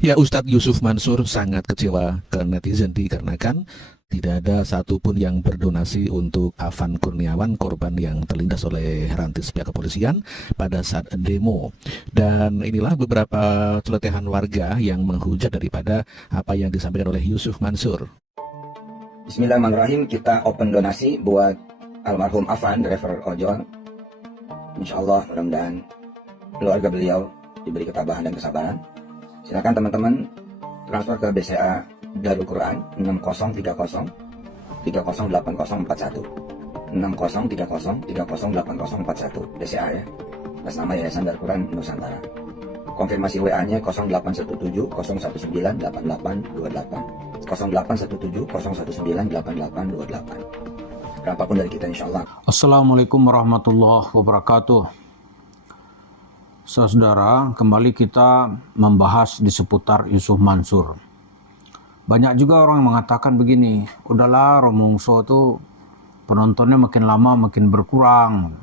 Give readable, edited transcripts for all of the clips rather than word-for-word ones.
Ya, Ustadz Yusuf Mansur sangat kecewa ke netizen dikarenakan tidak ada satupun yang berdonasi untuk Afan Kurniawan, korban yang terlindas oleh rantis pihak kepolisian pada saat demo. Dan inilah beberapa celotehan warga yang menghujat daripada apa yang disampaikan oleh Yusuf Mansur. Bismillahirrahmanirrahim, kita open donasi buat almarhum Afan, driver ojol. Insya Allah mudah-mudahan keluarga beliau diberi ketabahan dan kesabaran. Silakan teman-teman transfer ke BCA Darul Quran 6030 308041 6030 308041 BCA ya, atas nama Yayasan Darul Quran Nusantara. Konfirmasi WA-nya 0817 019 8828 0817 019 8828. Berapapun dari kita insya Allah. Assalamualaikum warahmatullahi wabarakatuh. Saudara, kembali kita membahas di seputar Yusuf Mansur. Banyak juga orang yang mengatakan begini, udahlah Romongso itu penontonnya makin lama makin berkurang.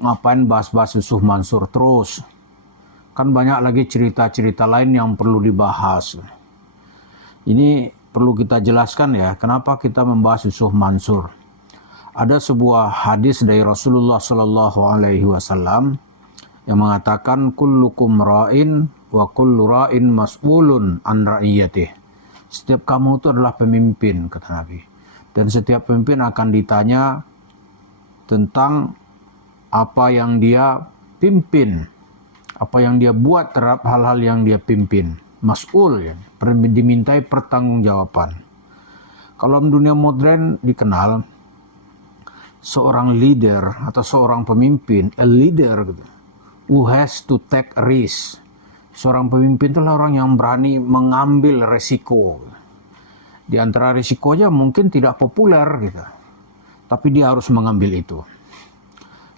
Ngapain bahas-bahas Yusuf Mansur terus? Kan banyak lagi cerita-cerita lain yang perlu dibahas. Ini perlu kita jelaskan ya, kenapa kita membahas Yusuf Mansur. Ada sebuah hadis dari Rasulullah SAW yang mengatakan kullukum ra'in wa kullu ra'in mas'ulun an ra'iyatih. Setiap kamu itu adalah pemimpin, kata Nabi. Dan setiap pemimpin akan ditanya tentang apa yang dia pimpin, apa yang dia buat terhadap hal-hal yang dia pimpin. Mas'ul ya, dimintai pertanggungjawaban. Kalau dunia modern dikenal seorang leader atau seorang pemimpin, a leader gitu, who has to take risk. Seorang pemimpin itulah orang yang berani mengambil resiko. Di antara risikonya mungkin tidak populer gitu, tapi dia harus mengambil itu.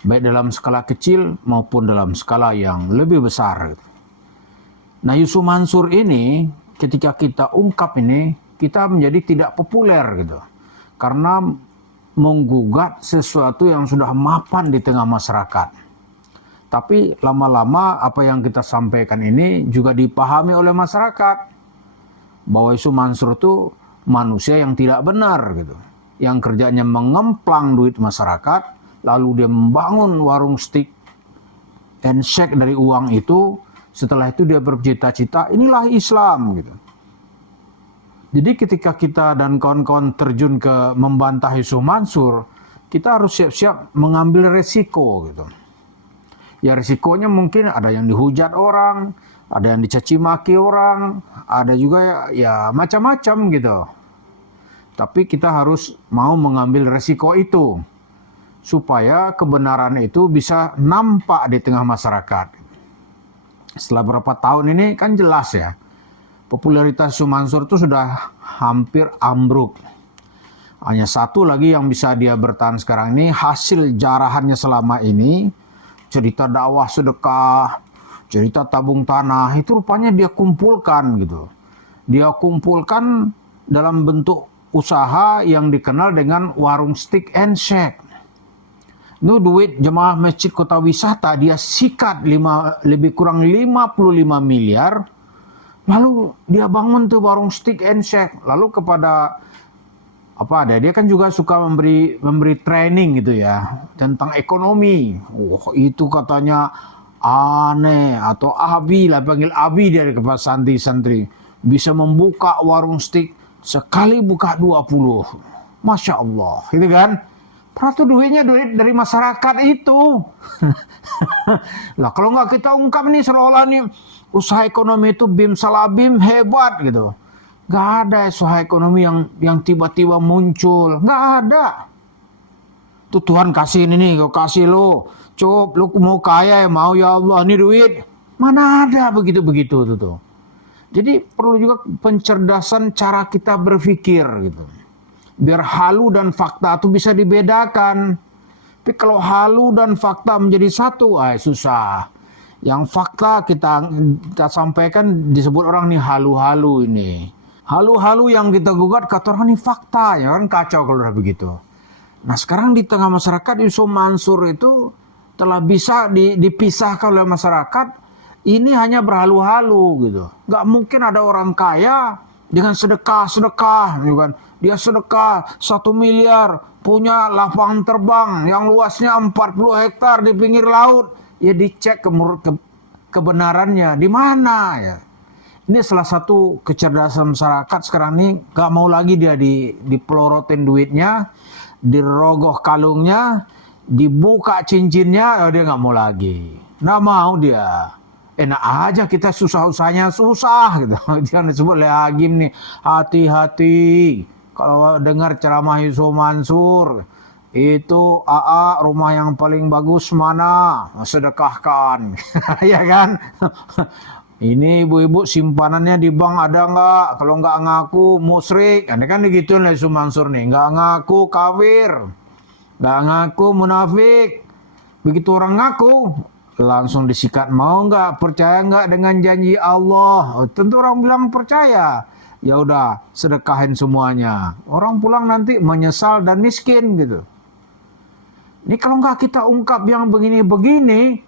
Baik dalam skala kecil maupun dalam skala yang lebih besar gitu. Nah, Yusuf Mansur ini ketika kita ungkap ini, kita menjadi tidak populer gitu. Karena menggugat sesuatu yang sudah mapan di tengah masyarakat. Tapi lama-lama apa yang kita sampaikan ini juga dipahami oleh masyarakat. Bahwa Yusuf Mansur itu manusia yang tidak benar gitu. Yang kerjanya mengemplang duit masyarakat, lalu dia membangun warung steak and shake dari uang itu. Setelah itu dia bercita-cita, inilah Islam gitu. Jadi ketika kita dan kawan-kawan terjun ke membantah Yusuf Mansur, kita harus siap-siap mengambil resiko gitu. Ya risikonya mungkin ada yang dihujat orang, ada yang dicaci maki orang, ada juga ya macam-macam gitu. Tapi kita harus mau mengambil resiko itu supaya kebenaran itu bisa nampak di tengah masyarakat. Setelah berapa tahun ini kan jelas ya, popularitas Yusuf Mansur itu sudah hampir ambruk. Hanya satu lagi yang bisa dia bertahan sekarang ini, hasil jarahannya selama ini, cerita dakwah sedekah, cerita tabung tanah, itu rupanya dia kumpulkan gitu. Dia kumpulkan dalam bentuk usaha yang dikenal dengan warung steak and shake. Itu duit jemaah masjid kota wisata dia sikat lebih kurang 55 miliar. Lalu dia bangun tuh warung steak and shake. Lalu kepada dia kan juga suka memberi training gitu ya tentang ekonomi. Itu katanya aneh atau Abi lah, panggil Abi dari kepada santri-santri, bisa membuka warung steak sekali buka 20. Masya Allah gitu kan. Peratu duit dari masyarakat itu. Lah kalau nggak kita ungkap nih seolah-olah nih usaha ekonomi itu bim salabim hebat gitu. Nggak ada usaha ekonomi yang tiba-tiba muncul. Nggak ada. Tuh Tuhan kasih ini nih, kau kasih lo. Cukup lo mau kaya ya mau ya Allah ini duit. Mana ada begitu-begitu tuh. Jadi perlu juga pencerdasan cara kita berpikir gitu. Biar halu dan fakta itu bisa dibedakan. Tapi kalau halu dan fakta menjadi satu, susah. Yang fakta kita sampaikan disebut orang nih halu-halu ini. Halu-halu yang kita gugat kata orang ini fakta, ya kan kacau kalau udah begitu. Nah sekarang di tengah masyarakat Yusuf Mansur itu telah bisa dipisahkan oleh masyarakat Ini hanya berhalu-halu gitu. Nggak mungkin ada orang kaya dengan sedekah, gitu kan. Dia sedekah 1 miliar, punya lapangan terbang yang luasnya 40 hektar di pinggir laut. Ya dicek kebenarannya di mana ya. Ini salah satu kecerdasan masyarakat sekarang ini, nggak mau lagi dia dipelorotin duitnya, dirogoh kalungnya, dibuka cincinnya, dia nggak mau lagi. Nggak mau dia. Enak aja kita susah-usahanya susah gitu. Jangan disebut oleh Hagim nih, hati-hati. Kalau dengar ceramah Yusuf Mansur, itu AA rumah yang paling bagus mana? Sedekahkan. Ya kan? Ini ibu-ibu simpanannya di bank ada nggak? Kalau nggak ngaku musyrik. Kan digituin oleh Yusuf Mansur nih. Nggak ngaku kafir. Nggak ngaku munafik. Begitu orang ngaku, langsung disikat. Mau nggak? Percaya nggak dengan janji Allah? Tentu orang bilang percaya. Ya udah, sedekahin semuanya. Orang pulang nanti menyesal dan miskin gitu. Ini kalau nggak kita ungkap yang begini-begini,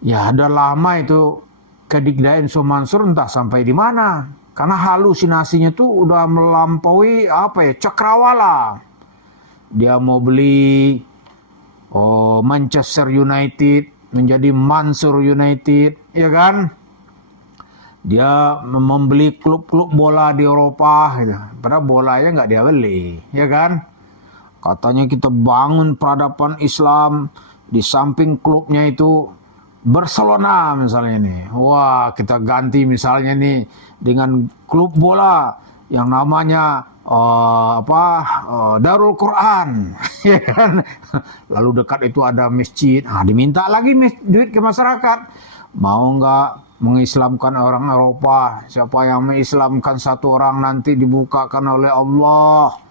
ya udah lama itu kedikdain Yusuf Mansur entah sampai di mana. Karena halusinasinya tuh udah melampaui cakrawala. Dia mau beli Manchester United menjadi Mansur United, ya kan? Dia membeli klub-klub bola di Eropa, gitu. Padahal bolanya nggak dia beli, ya kan? Katanya kita bangun peradaban Islam, di samping klubnya itu Barcelona misalnya nih. Wah, kita ganti misalnya nih dengan klub bola yang namanya Darul Quran. Ya kan? Lalu dekat itu ada masjid. Diminta lagi duit ke masyarakat. Mau nggak mengislamkan orang Eropa? Siapa yang mengislamkan satu orang nanti dibukakan oleh Allah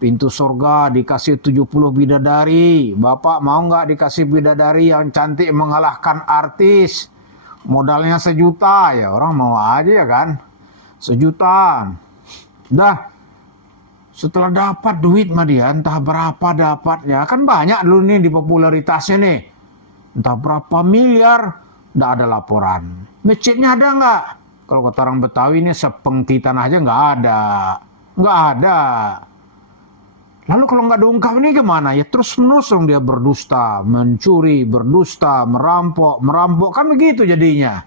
pintu surga, dikasih 70 bidadari. Bapak mau nggak dikasih bidadari yang cantik mengalahkan artis? Modalnya 1 juta, ya orang mau aja ya kan? 1 juta. Dah, setelah dapat duit mah dia, entah berapa dapatnya. Kan banyak dulu nih di popularitasnya nih. Entah berapa miliar, nggak ada laporan. Masjidnya ada nggak? Kalau kata orang Betawi ini sepengkitan aja nggak ada. Nggak ada. Lalu kalau nggak diungkap ini gimana? Ya terus menerus dia berdusta, mencuri, berdusta, merampok, kan begitu jadinya.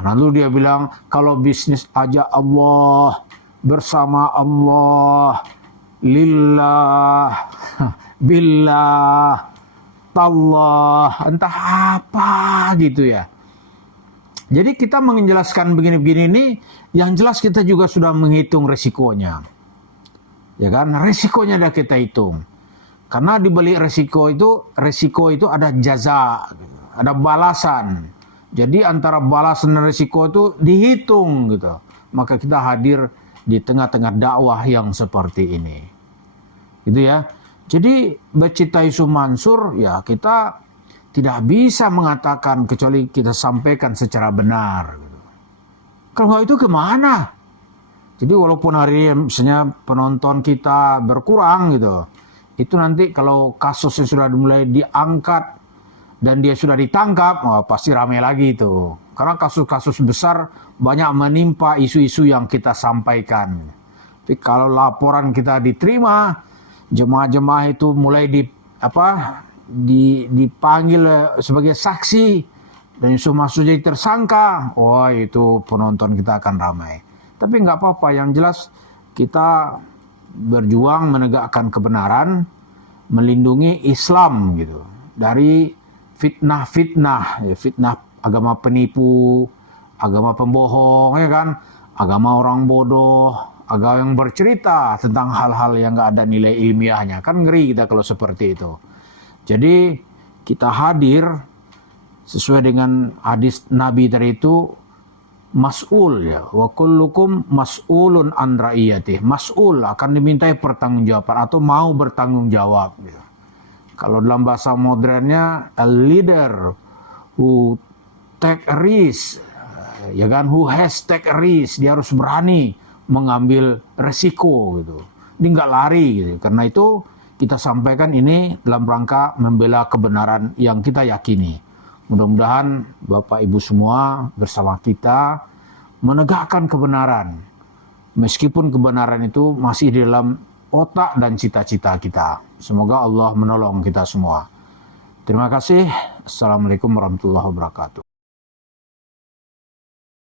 Lalu dia bilang kalau bisnis aja Allah, bersama Allah, lillah, billah, tallah, entah apa gitu ya. Jadi kita menjelaskan begini-begini ini, yang jelas kita juga sudah menghitung resikonya. Ya kan, resikonya ada kita hitung. Karena di balik resiko itu ada jaza, ada balasan. Jadi antara balasan dan resiko itu dihitung gitu. Maka kita hadir di tengah-tengah dakwah yang seperti ini. Gitu ya. Jadi bercita Yusuf Mansur ya kita tidak bisa mengatakan kecuali kita sampaikan secara benar. Gitu. Kalau nggak itu kemana? Jadi walaupun hari ini misalnya penonton kita berkurang gitu, itu nanti kalau kasusnya sudah mulai diangkat dan dia sudah ditangkap, pasti ramai lagi itu. Karena kasus-kasus besar banyak menimpa isu-isu yang kita sampaikan. Tapi kalau laporan kita diterima, jemaah-jemaah itu mulai dipanggil sebagai saksi dan Yusuf Mansur jadi tersangka, itu penonton kita akan ramai. Tapi nggak apa-apa, yang jelas kita berjuang menegakkan kebenaran, melindungi Islam gitu dari fitnah agama penipu, agama pembohong, ya kan, agama orang bodoh, agama yang bercerita tentang hal-hal yang nggak ada nilai ilmiahnya, kan ngeri kita kalau seperti itu. Jadi kita hadir sesuai dengan hadis Nabi tadi itu. Mas'ul ya, wa kullukum mas'ulun an ra'iyatih. Mas'ul akan dimintai pertanggungjawaban atau mau bertanggung jawab ya. Kalau dalam bahasa modernnya a leader who take a risk, ya kan, who has take a risk, dia harus berani mengambil resiko gitu. Dia nggak lari gitu. Karena itu kita sampaikan ini dalam rangka membela kebenaran yang kita yakini. Mudah-mudahan Bapak Ibu semua bersama kita menegakkan kebenaran. Meskipun kebenaran itu masih di dalam otak dan cita-cita kita. Semoga Allah menolong kita semua. Terima kasih. Assalamualaikum warahmatullahi wabarakatuh.